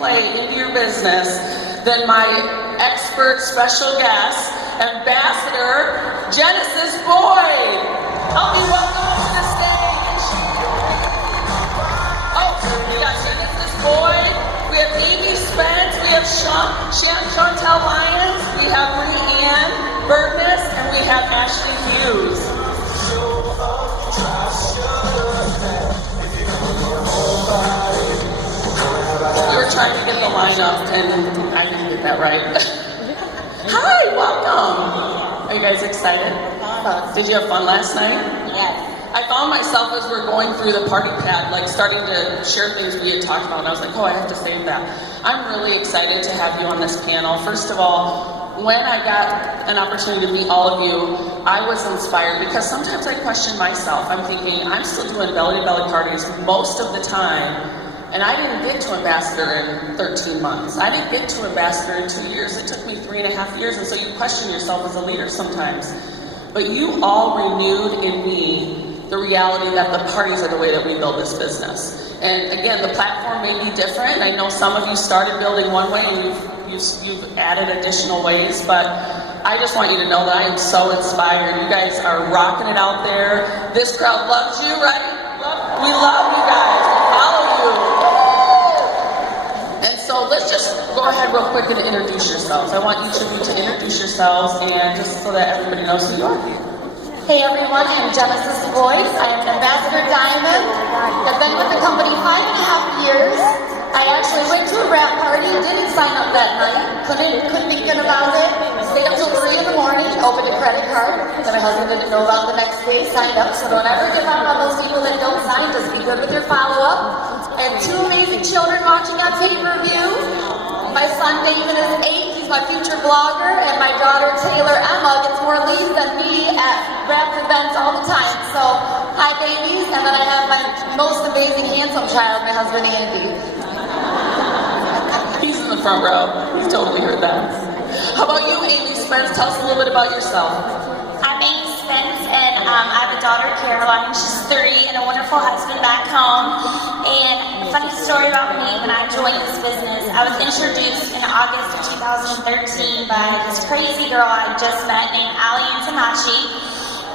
play into your business than my expert special guest, Ambassador Genesis Boyd. Help me welcome him to the stage. Oh, we got Genesis Boyd, we have Amy Spence, we have Chantel Lyons, we have BreAnn Bertness, and we have Ashley Hughes. We were trying to get the lineup, and I didn't get that right. Hi, welcome. Are you guys excited? Did you have fun last night? Yes. I found myself as we're going through the party pad, like starting to share things we had talked about, and I was like, oh, I have to save that. I'm really excited to have you on this panel. First of all, when I got an opportunity to meet all of you, I was inspired because sometimes I question myself. I'm thinking, I'm still doing belly-to-belly parties most of the time, and I didn't get to Ambassador in 13 months. I didn't get to Ambassador in 2 years. It took me 3.5 years, and so you question yourself as a leader sometimes. But you all renewed in me the reality that the parties are the way that we build this business. And again, the platform may be different. I know some of you started building one way and you've added additional ways, but I just want you to know that I am so inspired. You guys are rocking it out there. This crowd loves you, right? We love you guys. We follow you. And so let's just go ahead real quick and introduce yourselves. I want each of you to introduce yourselves, and just so that everybody knows who you are. Hey everyone, I'm Genesis Boyd. I am an Ambassador Diamond. I've been with the company 5.5 years. I actually went to a rap party, didn't sign up that night, couldn't be good about it. Stayed up till 3 in the morning, opened a credit card that my husband didn't know about the next day, signed up. So don't ever give up on those people that don't sign, just be good with your follow-up. I have 2 amazing children watching on pay-per-view. My son David is 8, he's my future blogger, and my daughter Taylor Emma gets more leads than me at rap events all the time. So, hi babies, and then I have my most amazing handsome child, my husband Andy. He's in the front row, he's totally heard that. How about you, Amy Spence? Tell us a little bit about yourself. I'm Amy Spence, and I have a daughter, Caroline, she's 3, and a wonderful husband back home. And a funny story about me, when I joined this business, I was introduced in August of 2013 by this crazy girl I just met named Ali Antanachi,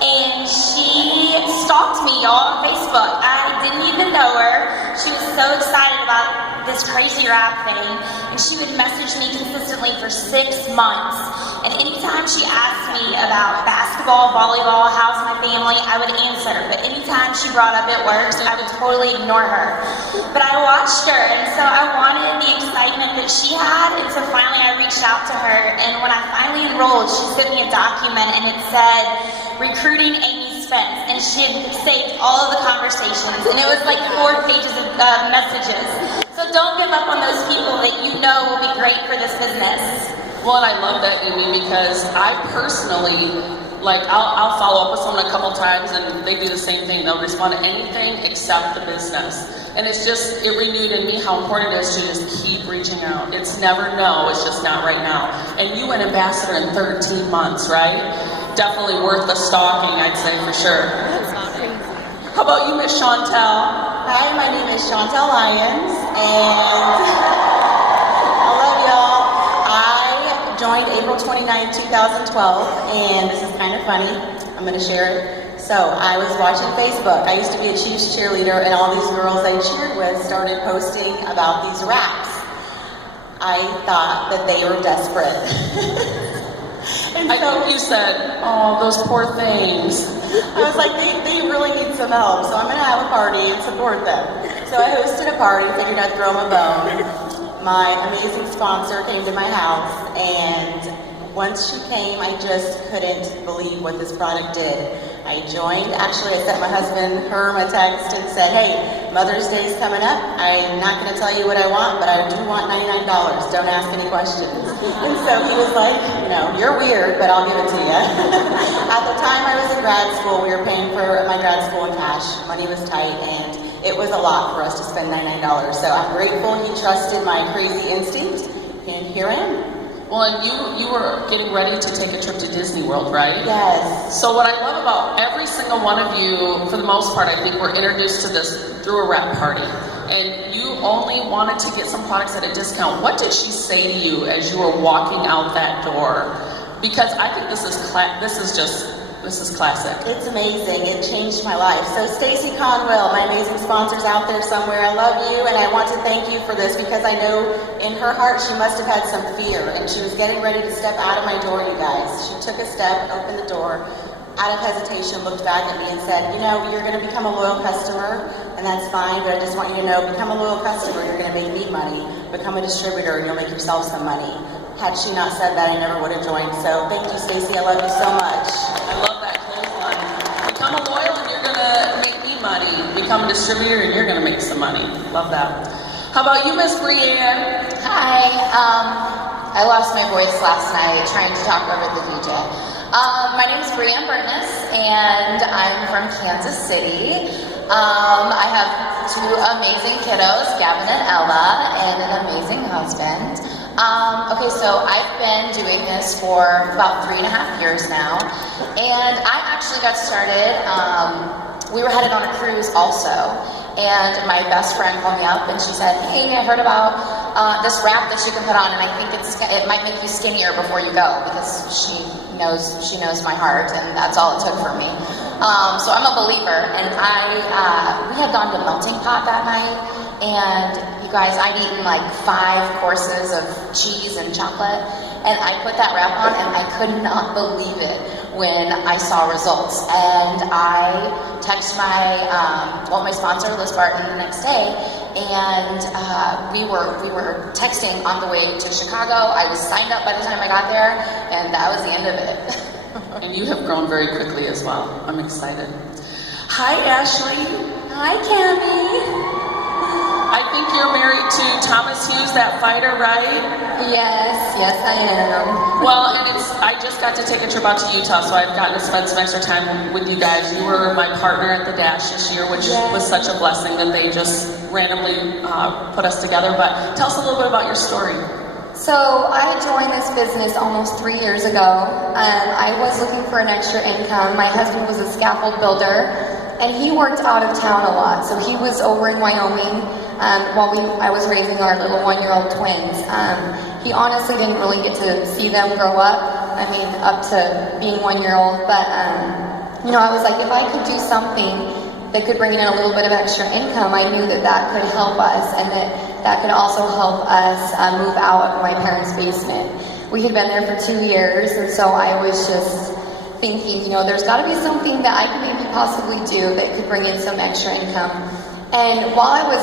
and she stalked me, y'all, on Facebook. I didn't even know her. She was so excited about this crazy rap thing, and she would message me consistently for 6 months. And anytime she asked me about basketball, volleyball, how's my family, I would answer. But anytime she brought up it works, I would totally ignore her. But I watched her, and so I wanted the excitement that she had, and so finally I reached out to her. And when I finally enrolled, she sent me a document, and it said, Recruiting Amy Spence, and she had saved all of the conversations, and it was like 4 pages of messages. So don't give up on those people that you know will be great for this business. Well, and I love that, Amy, because I personally, I'll follow up with someone a couple times and they do the same thing. They'll respond to anything except the business. And it renewed in me how important it is to just keep reaching out. It's never no, it's just not right now. And you went Ambassador in 13 months, right? Definitely worth the stalking, I'd say, for sure. How about you, Miss Chantel? Hi, my name is Chantel Lyons, and I love y'all. I joined April 29, 2012, and this is kind of funny. I'm going to share it. So I was watching Facebook. I used to be a Chiefs cheerleader, and all these girls I cheered with started posting about these raps. I thought that they were desperate. And I think you said, oh, those poor things. I was like, they really need some help, so I'm going to have a party and support them. So I hosted a party, figured I'd throw them a bone. My amazing sponsor came to my house, and once she came, I just couldn't believe what this product did. I joined. Actually, I sent my husband, Herm, a text and said, hey, Mother's Day is coming up. I'm not going to tell you what I want, but I do want $99. Don't ask any questions. And so he was like, you're weird, but I'll give it to you. At the time I was in grad school, we were paying for my grad school in cash. Money was tight, and it was a lot for us to spend $99. So I'm grateful he trusted my crazy instinct, and here I am. Well, and you were getting ready to take a trip to Disney World, right? Yes. So what I love about every single one of you, for the most part, I think we're introduced to this through a rap party. and you only wanted to get some products at a discount. What did she say to you as you were walking out that door? Because I think this is classic. It's amazing. It changed my life. So Stacy Conwell, my amazing sponsor's out there somewhere. I love you, and I want to thank you for this because I know in her heart she must have had some fear, and she was getting ready to step out of my door, you guys. She took a step, opened the door, out of hesitation, looked back at me and said, you know, you're going to become a loyal customer, and that's fine, but I just want you to know, become a loyal customer, you're going to make me money. Become a distributor, and you'll make yourself some money. Had she not said that, I never would have joined. So thank you, Stacy. I love you so much. I love that clothesline. Become a loyal and you're gonna make me money. Become a distributor and you're gonna make some money. Love that. How about you, Miss BreAnn? Hi, I lost my voice last night trying to talk over the DJ. My name is BreAnn Burtness, and I'm from Kansas City. I have two amazing kiddos, Gavin and Ella, and an amazing husband. Okay, so I've been doing this for about 3.5 years now, and I actually got started, we were headed on a cruise also, and my best friend called me up and she said, hey, I heard about this wrap that you can put on, and I think it might make you skinnier before you go, because she knows my heart, and that's all it took for me. So I'm a believer, and we had gone to Melting Pot that night, and you guys, I'd eaten like 5 courses of cheese and chocolate, and I put that wrap on, and I could not believe it when I saw results. And I texted my sponsor, Liz Barton, the next day, and we were texting on the way to Chicago. I was signed up by the time I got there, and that was the end of it. And you have grown very quickly as well. I'm excited. Hi, Ashley. Hi, Cammie. I think you're married to Thomas Hughes, that fighter, right? Yes, I am. Well, and I just got to take a trip out to Utah, so I've gotten to spend some extra time with you guys. You were my partner at the Dash this year, which was such a blessing that they just randomly put us together. But tell us a little bit about your story. So I joined this business almost 3 years ago. I was looking for an extra income. My husband was a scaffold builder, and he worked out of town a lot. So he was over in Wyoming while I was raising our little 1-year-old twins. He honestly didn't really get to see them grow up. I mean, up to being 1-year-old. But I was like, if I could do something that could bring in a little bit of extra income, I knew that could help us, and that could also help us move out of my parents' basement. We had been there for 2 years, and so I was just thinking, there's got to be something that I could maybe possibly do that could bring in some extra income. And while I was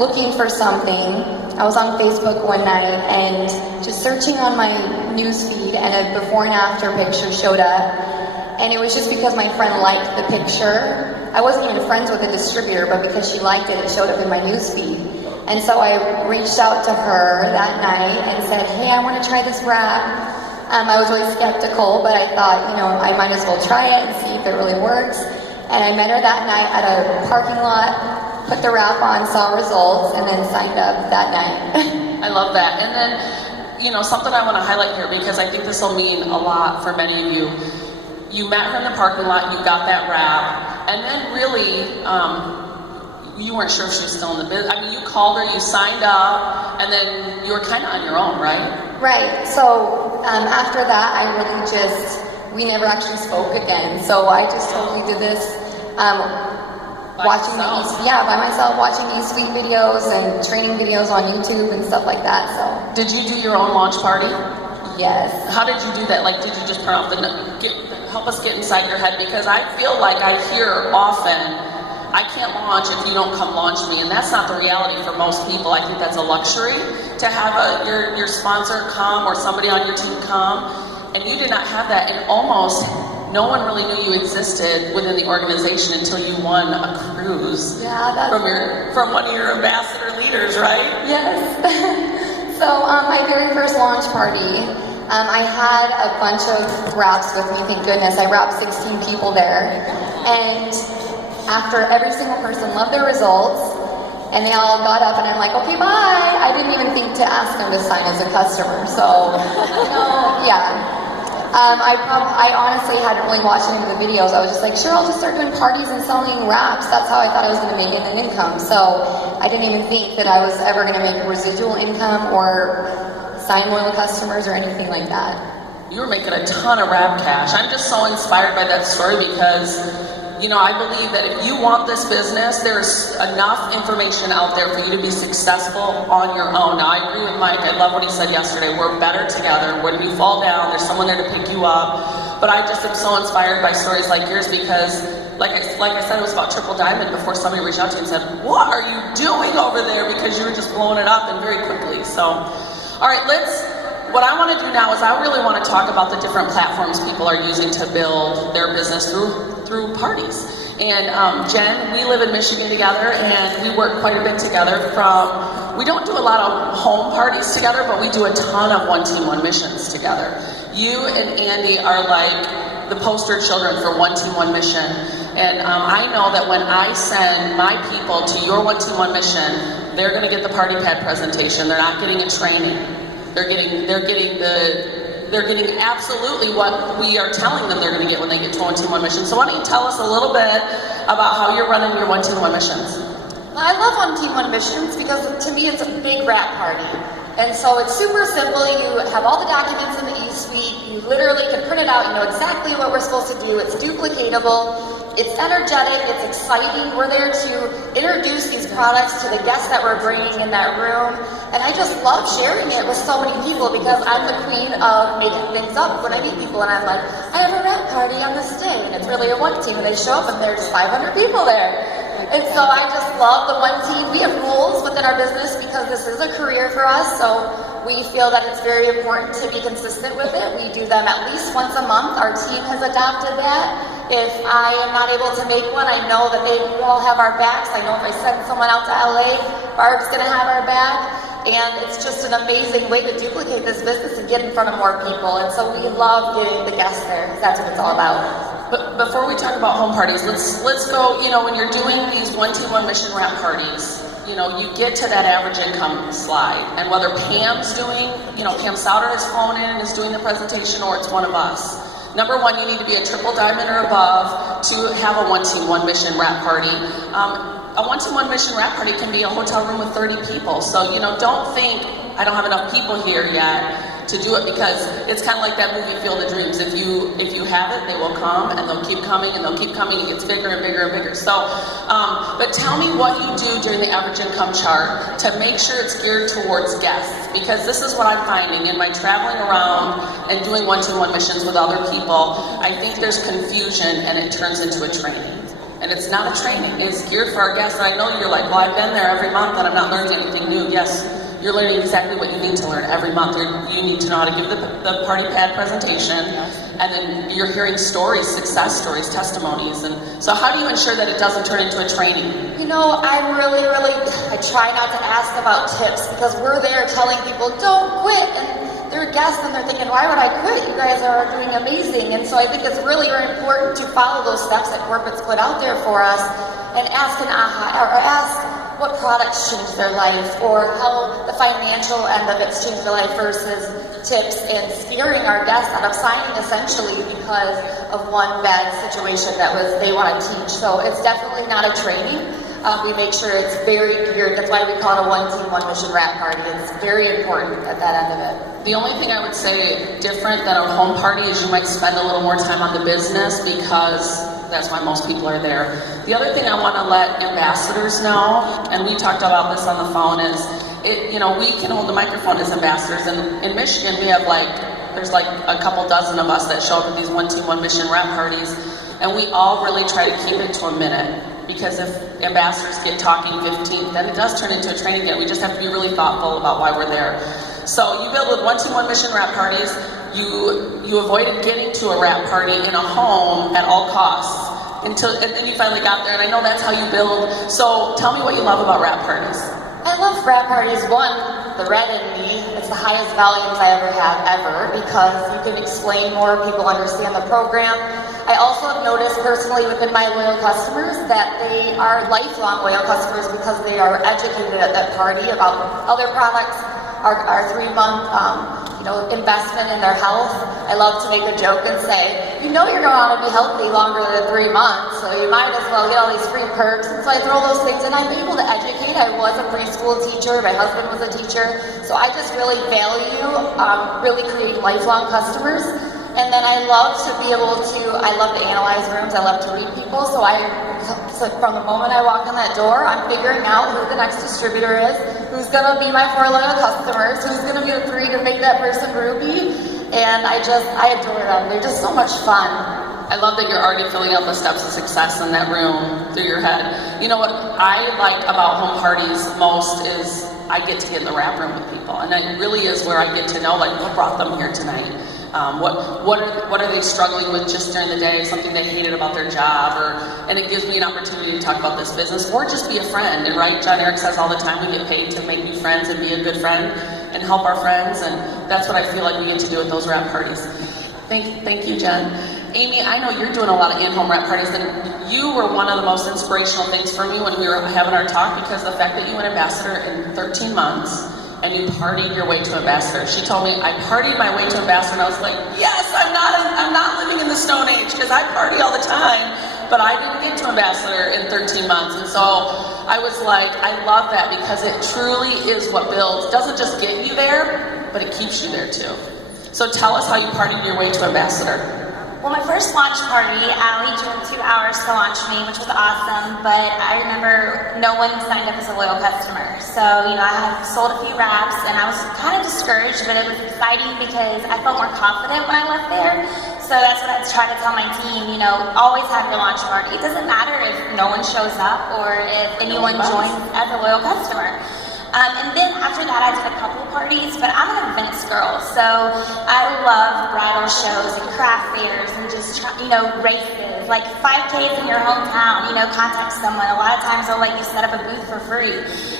looking for something, I was on Facebook one night and just searching on my news feed, and a before and after picture showed up. And it was just because my friend liked the picture. I wasn't even friends with the distributor, but because she liked it, it showed up in my news feed. And so I reached out to her that night and said, hey, I want to try this wrap. I was really skeptical, but I thought, I might as well try it and see if it really works. And I met her that night at a parking lot, put the wrap on, saw results, and then signed up that night. I love that. And then, something I want to highlight here, because I think this will mean a lot for many of you. You met her in the parking lot, you got that wrap, and then really, you weren't sure if she was still in the business. I mean, you called her, you signed up, and then you were kind of on your own, right? Right. So after that, we never actually spoke again. So I just totally did this by myself, watching these sweet videos and training videos on YouTube and stuff like that. So did you do your own launch party? Yes. How did you do that? Like, did you just turn off help us get inside your head? Because I feel like I hear often, I can't launch if you don't come launch me, and that's not the reality for most people. I think that's a luxury to have your sponsor come or somebody on your team come, and you did not have that, and almost no one really knew you existed within the organization until you won a cruise. Yeah, from one of your ambassador leaders, right? Yes. So my very first launch party, I had a bunch of wraps with me, thank goodness. I wrapped 16 people there, and after every single person loved their results, and they all got up, and I'm like, okay, bye. I didn't even think to ask them to sign as a customer. So, I honestly hadn't really watched any of the videos. I was just like, sure, I'll just start doing parties and selling wraps. That's how I thought I was going to make an income. So I didn't even think that I was ever going to make a residual income or sign loyal customers or anything like that. You were making a ton of wrap cash. I'm just so inspired by that story because, you know, I believe that if you want this business, there's enough information out there for you to be successful on your own. Now, I agree with Mike. I love what he said yesterday. We're better together. When we fall down, there's someone there to pick you up. But I just am so inspired by stories like yours because, like I said, it was about Triple Diamond before somebody reached out to you and said, what are you doing over there? Because you were just blowing it up and very quickly. So, all right, what I want to do now is I really want to talk about the different platforms people are using to build their business through parties. And Jen, we live in Michigan together and we work quite a bit together we don't do a lot of home parties together, but we do a ton of One Team, One Missions together. You and Andy are like the poster children for One Team, One Mission. And I know that when I send my people to your One Team, One Mission, they're going to get the party pad presentation. They're not getting a training. They're getting absolutely what we are telling them they're going to get when they get to One Team, One Mission. So why don't you tell us a little bit about how you're running your One Team, One Missions? I love One Team, One Missions because to me it's a big wrap party. And so it's super simple. You have all the documents in the e-suite. You literally can print it out. You know exactly what we're supposed to do. It's duplicatable. It's energetic. It's exciting. We're there to introduce these products to the guests that we're bringing in that room. And I just love sharing it with so many people because I'm the queen of making things up when I meet people. And I'm like, I have a wrap party on this day. And it's really a One Team. And they show up and there's 500 people there. And so I just love the One Team. We have rules within our business because this is a career for us. So we feel that it's very important to be consistent with it. We do them at least once a month. Our team has adopted that. If I am not able to make one, I know that they all have our backs. I know if I send someone out to LA, Barb's going to have our back. And it's just an amazing way to duplicate this business and get in front of more people. And so we love getting the guests there because that's what it's all about. But before we talk about home parties, let's go, you know, when you're doing these One Team, One Mission wrap parties, you know, you get to that average income slide. And whether Pam's doing, you know, Pam Souter has flown in and is doing the presentation or it's one of us. Number one, you need to be a Triple Diamond or above to have a One Team, One Mission wrap party. A One Team, One Mission wrap party can be a hotel room with 30 people. So, you know, don't think I don't have enough people here yet to do it because it's kind of like that movie Field of Dreams. If you have it, they will come and they'll keep coming and they'll keep coming. It gets bigger and bigger and bigger. So, but tell me what you do during the average income chart to make sure it's geared towards guests, because this is what I'm finding in my traveling around and doing One Team, One Missions with other people. I think there's confusion and it turns into a training. And it's not a training, it's geared for our guests. And I know you're like, well, I've been there every month and I'm not learning anything new. Yes, you're learning exactly what you need to learn every month. You need to know how to give the party pad presentation, and then you're hearing stories, success stories, testimonies. And so how do you ensure that it doesn't turn into a training? You know, I try not to ask about tips because we're there telling people, don't quit. And they're guests and they're thinking, why would I quit? You guys are doing amazing. And so I think it's really very important to follow those steps that corporate's put out there for us and ask ask what products changed their life or how the financial end of it's changed their life versus tips and scaring our guests out of signing essentially because of one bad situation that they want to teach. So it's definitely not a training. We make sure it's very geared. That's why we call it a One Team, One Mission wrap party. It's very important at that end of it. The only thing I would say different than a home party is you might spend a little more time on the business because that's why most people are there. The other thing I want to let ambassadors know, and we talked about this on the phone, is we can hold the microphone as ambassadors. And in Michigan, we have there's a couple dozen of us that show up at these One Team, One Mission wrap parties, and we all really try to keep it to a minute. Because if ambassadors get talking 15, then it does turn into a training again. We just have to be really thoughtful about why we're there. So you build with One Team, One Mission wrap parties. You avoided getting to a wrap party in a home at all costs and then you finally got there. And I know that's how you build. So tell me what you love about wrap parties. I love wrap parties. One, the red in me, it's the highest volumes I ever because you can explain more, people understand the program. I also have noticed personally within my loyal customers that they are lifelong loyal customers because they are educated at that party about other products, our 3-month, investment in their health. I love to make a joke and say, you're going to want to be healthy longer than 3 months, so you might as well get all these free perks. And so I throw those things in. I'm able to educate. I was a preschool teacher. My husband was a teacher. So I just really value, really create lifelong customers. And then I love to analyze rooms. I love to read people. So from the moment I walk in that door, I'm figuring out who the next distributor is, who's going to be my 4 loyal customers, who's going to be the 3 to make that person Ruby. And I adore them. They're just so much fun. I love that you're already filling out the steps of success in that room through your head. You know what I like about home parties most is I get to get in the wrap room with people. And it really is where I get to know, like, what brought them here tonight? What are they struggling with just during the day, something they hated about their job, and it gives me an opportunity to talk about this business, or just be a friend. And right, John Eric says all the time, we get paid to make new friends and be a good friend and help our friends, and that's what I feel like we get to do at those wrap parties. Thank you, Jen. Amy, I know you're doing a lot of in-home wrap parties, and you were one of the most inspirational things for me when we were having our talk, because the fact that you went ambassador in 13 months, and you partied your way to ambassador. She told me, I partied my way to ambassador, and I was like, yes, I'm not living in the Stone Age, because I party all the time, but I didn't get to ambassador in 13 months, and so I was like, I love that, because it truly is what builds. It doesn't just get you there, but it keeps you there too. So tell us how you partied your way to ambassador. Well, my first launch party, Allie drove 2 hours to launch me, which was awesome, but I remember no one signed up as a loyal customer. So, I had sold a few wraps, and I was kind of discouraged, but it was exciting because I felt more confident when I left there. So that's what I try to tell my team, always have your launch party. It doesn't matter if no one shows up or if anyone joins as a loyal customer. And then after that, I did a couple parties, but I'm an events girl, so I love bridal shows and craft fairs and just, races, like 5Ks in your hometown, contact someone. A lot of times they'll let you set up a booth for free,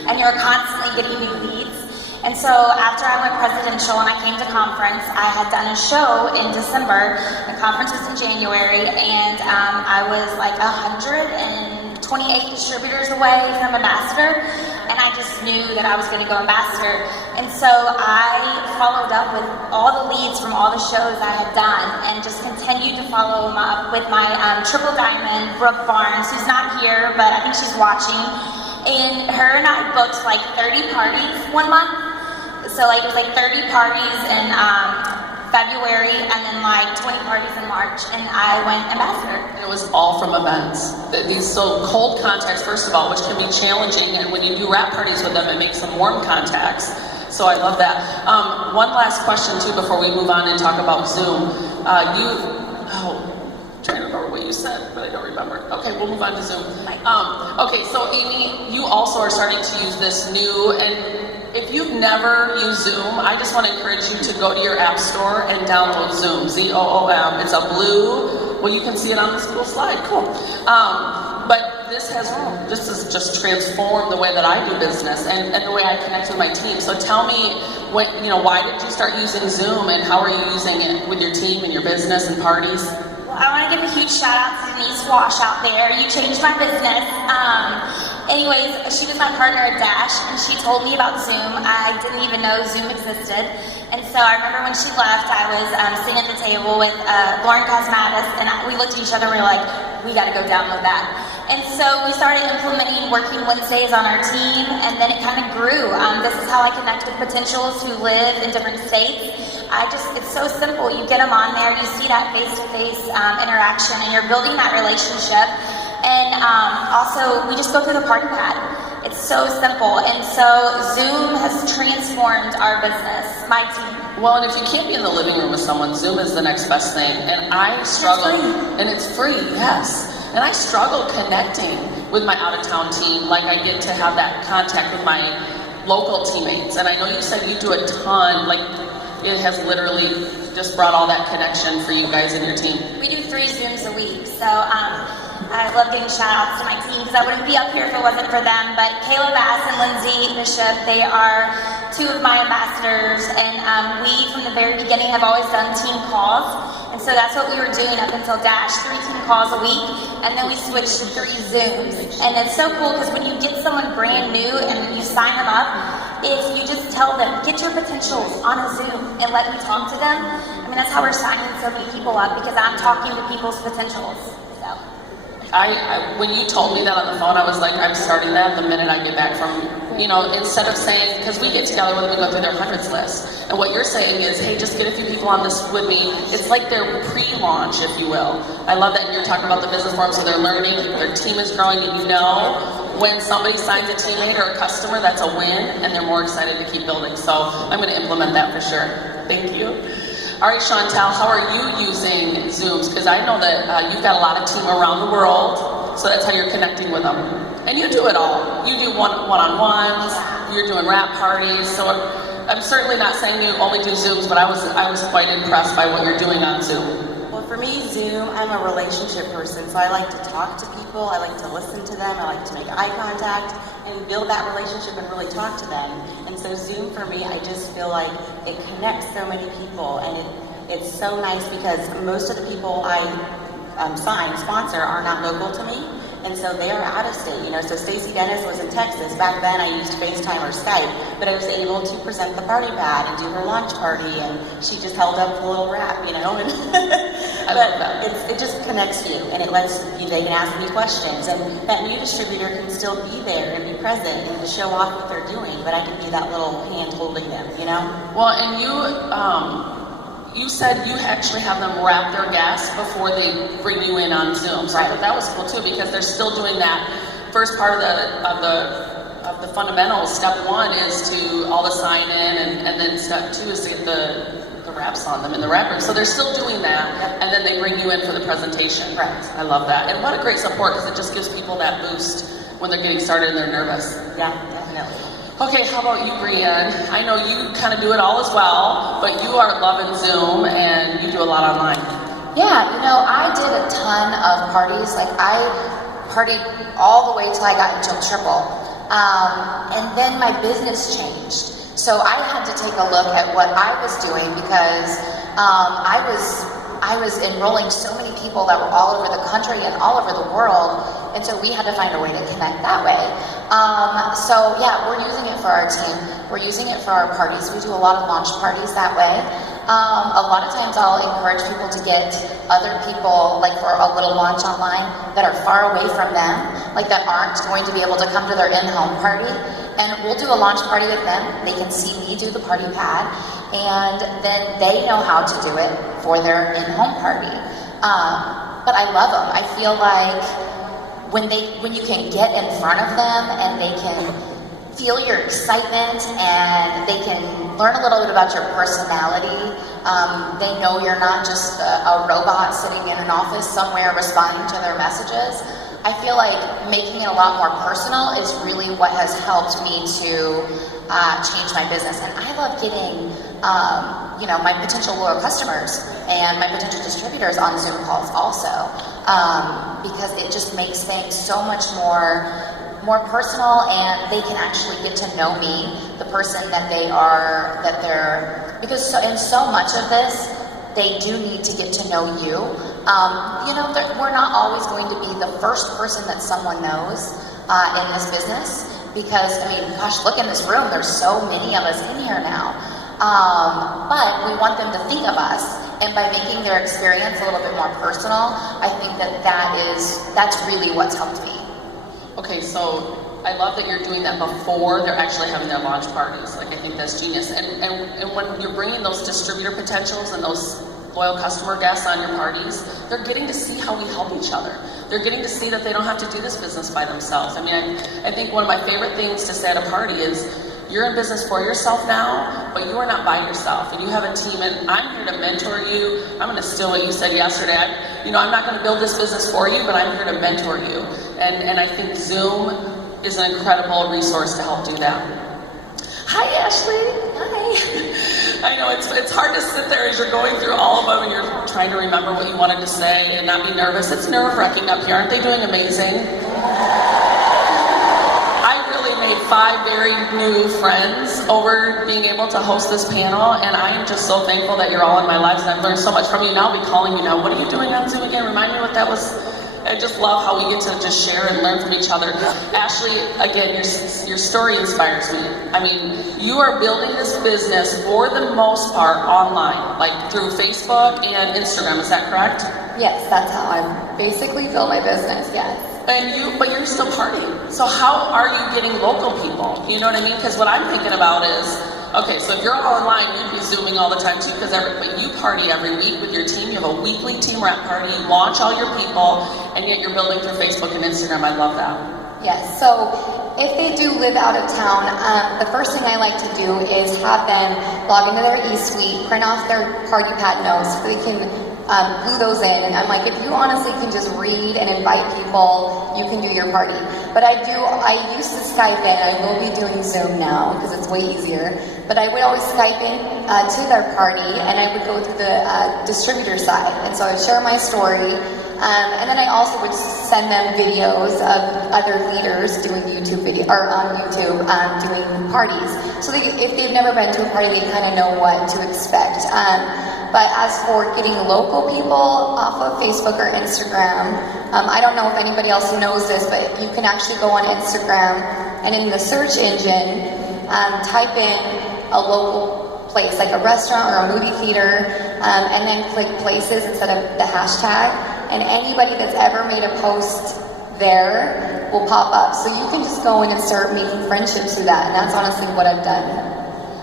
and you're constantly getting new leads. And so after I went presidential and I came to conference, I had done a show in December. The conference was in January, and I was like 128 distributors away from ambassador, and I just knew that I was going to go ambassador. And so I followed up with all the leads from all the shows I had done, and just continued to follow them up with my triple diamond, Brooke Barnes, who's not here, but I think she's watching. And her and I booked like 30 parties one month. So it was like 30 parties in February, and then like 20 parties in March, and I went ambassador. It was all from events. These cold contacts, first of all, which can be challenging, and when you do wrap parties with them, it makes them warm contacts. So I love that. One last question too before we move on and talk about Zoom. Trying to remember what you said, but I don't remember. Okay, we'll move on to Zoom. Okay, so Amy, you also are starting to use this new, and if you've never used Zoom, I just want to encourage you to go to your app store and download Zoom, Z-O-O-M. It's a blue, well, you can see it on this little slide, cool. But this has just transformed the way that I do business and the way I connect with my team. So tell me, why did you start using Zoom, and how are you using it with your team and your business and parties? I want to give a huge shout out to Denise Wash out there. You changed my business. Anyways, she was my partner at Dash, and she told me about Zoom. I didn't even know Zoom existed. And so I remember when she left, I was sitting at the table with Lauren Cosmatis, and we looked at each other and we were like, we got to go download that. And so we started implementing Working Wednesdays on our team, and then it kind of grew. This is how I connect with potentials who live in different states. It's so simple. You get them on there, you see that face-to-face interaction, and you're building that relationship. And also, we just go through the party pad. It's so simple. And so Zoom has transformed our business, my team. Well, and if you can't be in the living room with someone, Zoom is the next best thing. And I struggle. And it's free, yes. And I struggle connecting with my out-of-town team. Like, I get to have that contact with my local teammates. And I know you said you do a ton, like, it has literally just brought all that connection for you guys and your team. We do 3 Zooms a week, so I love giving shout outs to my team because I wouldn't be up here if it wasn't for them. But Kayla Bass and Lindsay Bishop, they are 2 of my ambassadors, and we from the very beginning have always done team calls, and so that's what we were doing up until Dash, 3 team calls a week, and then we switched to 3 Zooms. And it's so cool because when you get someone brand new and you sign them up, if you just tell them, get your potentials on a Zoom and let me talk to them. I mean, that's how we're signing so many people up, because I'm talking to people's potentials. So. When you told me that on the phone, I was like, I'm starting that the minute I get back from, instead of saying, because we get together when we go through their hundreds list, and what you're saying is, hey, just get a few people on this with me. It's like their pre-launch, if you will. I love that you're talking about the business forum, so they're learning, their team is growing, and when somebody signs a teammate or a customer, that's a win, and they're more excited to keep building. So I'm going to implement that for sure. Thank you. All right, Chantel, how are you using Zooms? Because I know that you've got a lot of team around the world, so that's how you're connecting with them. And you do it all. You do one-on-ones, you're doing wrap parties, so I'm certainly not saying you only do Zooms, but I was quite impressed by what you're doing on Zoom. Well, for me, Zoom, I'm a relationship person, so I like to talk to people, I like to listen to them, I like to make eye contact and build that relationship and really talk to them. And so Zoom for me, I just feel like it connects so many people, and it's so nice because most of the people I sponsor are not local to me. And so they are out of state, So Stacey Dennis was in Texas. Back then I used FaceTime or Skype, but I was able to present the party pad and do her launch party, and she just held up the little wrap, And I love that. It just connects you, and it lets you, they can ask me questions, and that new distributor can still be there and be present and to show off what they're doing, but I can be that little hand holding them, Well, and you said you actually have them wrap their gas before they bring you in on Zoom. So I thought that was cool too, because they're still doing that first part of the fundamentals. Step one is to all the sign in, and then step two is to get the wraps on them in the wrapper. So they're still doing that, and then they bring you in for the presentation. Right. I love that. And what a great support, because it just gives people that boost when they're getting started and they're nervous. Yeah, definitely. Okay, how about you, BreAnn? I know you kind of do it all as well, but you are loving Zoom and you do a lot online. Yeah, I did a ton of parties. Like, I partied all the way till I got into triple. And then my business changed. So I had to take a look at what I was doing, because I was enrolling so many people that were all over the country and all over the world, and so we had to find a way to connect that way. So yeah, we're using it for our team. We're using it for our parties. We do a lot of launch parties that way. A lot of times I'll encourage people to get other people, like for a little launch online, that are far away from them, like that aren't going to be able to come to their in-home party. And we'll do a launch party with them. They can see me do the party pad, and then they know how to do it for their in-home party. But I love them. I feel like when you can get in front of them and they can feel your excitement and they can learn a little bit about your personality. They know you're not just a robot sitting in an office somewhere responding to their messages. I feel like making it a lot more personal is really what has helped me to change my business. And I love getting my potential loyal customers and my potential distributors on Zoom calls also, because it just makes things so much more personal, and they can actually get to know me, the person that they're, because in so much of this, they do need to get to know you. We're not always going to be the first person that someone knows in this business, because, gosh, look in this room, there's so many of us in here now. But we want them to think of us, and by making their experience a little bit more personal, I think that's really what's helped me. Okay, so I love that you're doing that before they're actually having their launch parties. Like, I think that's genius. And when you're bringing those distributor potentials and those loyal customer guests on your parties, they're getting to see how we help each other. They're getting to see that they don't have to do this business by themselves. I think one of my favorite things to say at a party is, you're in business for yourself now, but you are not by yourself, and you have a team, and I'm here to mentor you. I'm going to steal what you said yesterday. I'm not going to build this business for you, but I'm here to mentor you. And I think Zoom is an incredible resource to help do that. Hi, Ashley. Hi. I know it's hard to sit there as you're going through all of them and you're trying to remember what you wanted to say and not be nervous. It's nerve-wracking up here. Aren't they doing amazing? I really made 5 very new friends over being able to host this panel, and I am just so thankful that you're all in my lives, and I've learned so much from you. Now I'll be calling you now. What are you doing on Zoom again? Remind me what that was. I just love how we get to just share and learn from each other. Ashley, again, your story inspires me. I mean, you are building this business for the most part online, like through Facebook and Instagram. Is that correct? Yes, that's how I basically build my business, yes. But you're still partying. So how are you getting local people? You know what I mean? Because what I'm thinking about is, okay, so if you're all online, you'd be Zooming all the time too, because you party every week with your team. You have a weekly team rep party, you launch all your people, and yet you're building through Facebook and Instagram. I love that. Yes, so if they do live out of town, the first thing I like to do is have them log into their e-suite, print off their party pad notes so they can glue those in. And I'm like, if you honestly can just read and invite people, you can do your party. But I used to Skype in. I will be doing Zoom now because it's way easier. But I would always Skype in to their party, and I would go through the distributor side. And so I would share my story. And then I also would send them videos of other leaders doing YouTube video or on YouTube doing parties. So if they've never been to a party, they kind of know what to expect. But as for getting local people off of Facebook or Instagram, I don't know if anybody else knows this, but you can actually go on Instagram and in the search engine, type in a local place, like a restaurant or a movie theater, and then click places instead of the hashtag. And anybody that's ever made a post there will pop up. So you can just go in and start making friendships through that. And that's honestly what I've done.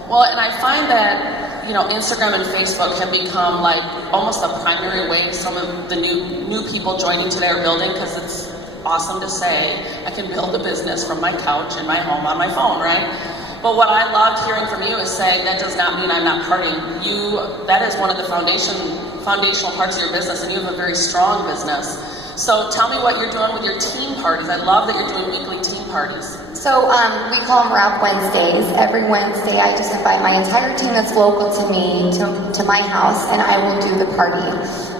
Well, and I find that, Instagram and Facebook have become like almost a primary way some of the new people joining today are building, because it's awesome to say, I can build a business from my couch in my home on my phone, right? But what I loved hearing from you is saying that does not mean I'm not partying. That is one of the foundational parts of your business, and you have a very strong business. So tell me what you're doing with your team parties. I love that you're doing weekly team parties. So we call them Rap Wednesdays. Every Wednesday I just invite my entire team that's local to me to my house, and I will do the party.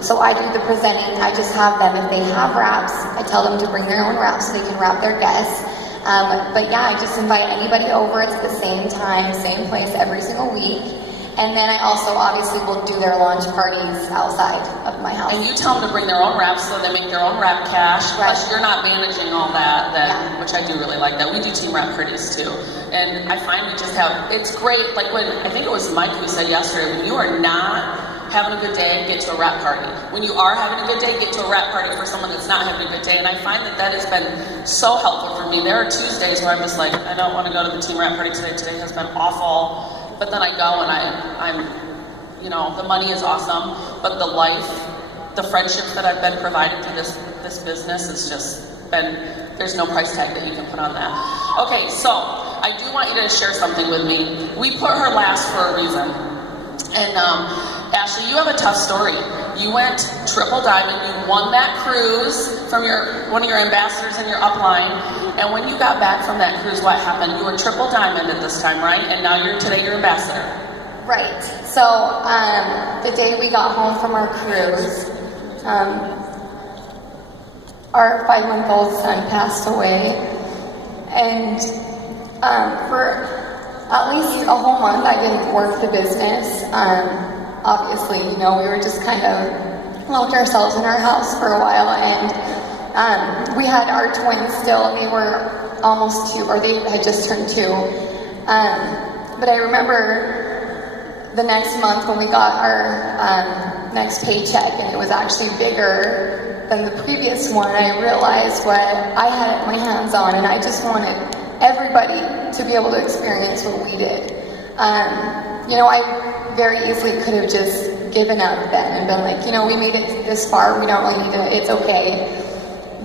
So I do the presenting. I just have them, if they have raps, I tell them to bring their own raps so they can rap their guests. But yeah, I just invite anybody over. It's the same time, same place every single week. And then I also obviously will do their launch parties outside of my house. And you tell them to bring their own wraps so they make their own wrap cash. Right. Plus you're not managing all that, which I do really like that. We do team wrap parties too. And I find we just it's great, like when, I think it was Mike who said yesterday, when you are not having a good day, get to a wrap party. When you are having a good day, get to a wrap party for someone that's not having a good day. And I find that has been so helpful for me. There are Tuesdays where I'm just like, I don't want to go to the team wrap party today. Today has been awful. But then I go and I'm the money is awesome, but the life, the friendships that I've been provided through this business has just been, there's no price tag that you can put on that. Okay, so I do want you to share something with me. We put her last for a reason. And Ashley, you have a tough story. You went triple diamond, you won that cruise from one of your ambassadors in your upline, and when you got back from that cruise, what happened? You were triple diamond at this time, right? And now today you're ambassador. Right. So the day we got home from our cruise, our 5-month-old son passed away, and for at least a whole month I didn't work the business. Obviously, we were just kind of locked ourselves in our house for a while, and we had our twins still. They were almost 2, or they had just turned 2. But I remember the next month when we got our next paycheck, and it was actually bigger than the previous one. I realized what I had my hands on, and I just wanted everybody to be able to experience what we did. I very easily could have just given up then and been like, we made it this far, we don't really need it, it's okay.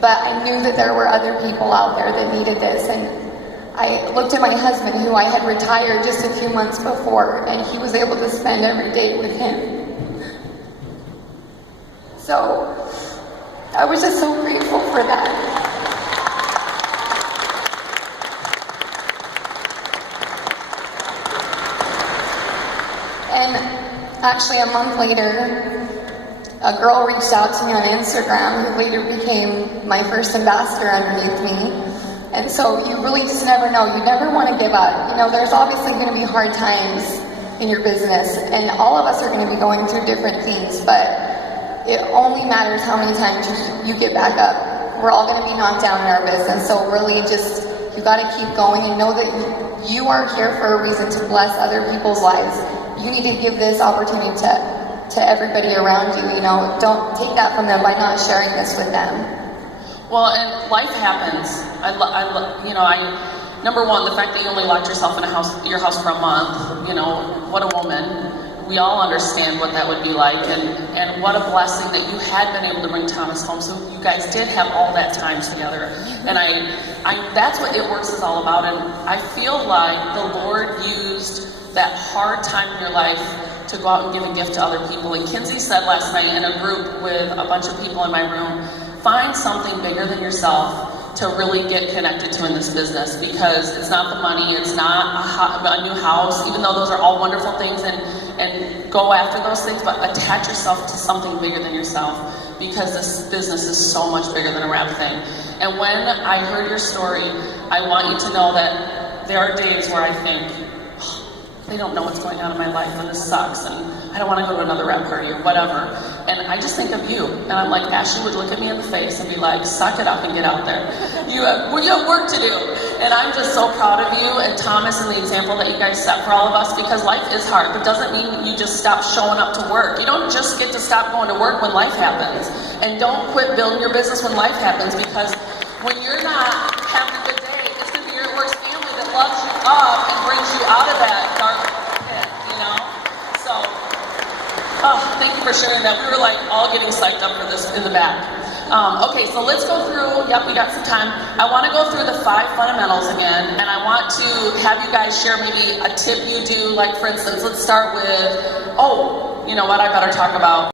But I knew that there were other people out there that needed this, and I looked at my husband, who I had retired just a few months before, and he was able to spend every day with him. So I was just so grateful for that. And actually a month later, a girl reached out to me on Instagram who later became my first ambassador underneath me. And so you really just never know. You never want to give up. There's obviously going to be hard times in your business, and all of us are going to be going through different things, but it only matters how many times you get back up we're all going to be knocked down in our business. So really just, you got to keep going and know that you are here for a reason to bless other people's lives. You need to give this opportunity to everybody around you. You know, don't take that from them by not sharing this with them. Well, and life happens. Number one, the fact that you only locked yourself in your house for a month, you know, what a woman. We all understand what that would be like, and what a blessing that you had been able to bring Thomas home, so you guys did have all that time together. And that's what It Works is all about, and I feel like the Lord used that hard time in your life to go out and give a gift to other people. And Kinsey said last night in a group with a bunch of people in my room, find something bigger than yourself to really get connected to in this business, because it's not the money, it's not a new house, even though those are all wonderful things, and go after those things, but attach yourself to something bigger than yourself, because this business is so much bigger than a wrap thing. And when I heard your story, I want you to know that there are days where I think, they don't know what's going on in my life, and this sucks, and I don't want to go to another wrap party or whatever. And I just think of you, and I'm like, Ashley would look at me in the face and be like, suck it up and get out there. You have work to do. And I'm just so proud of you and Thomas and the example that you guys set for all of us, because life is hard, but doesn't mean you just stop showing up to work. You don't just get to stop going to work when life happens. And don't quit building your business when life happens, because when you're not having a good day, it's going to be your It Works family that loves you up and brings you out of that dark pit, you know? So, thank you for sharing that. We were like all getting psyched up for this in the back. Okay, so let's go through, we got some time. I want to go through the 5 fundamentals again, and I want to have you guys share maybe a tip you do, like for instance, let's start with, you know what, I better talk about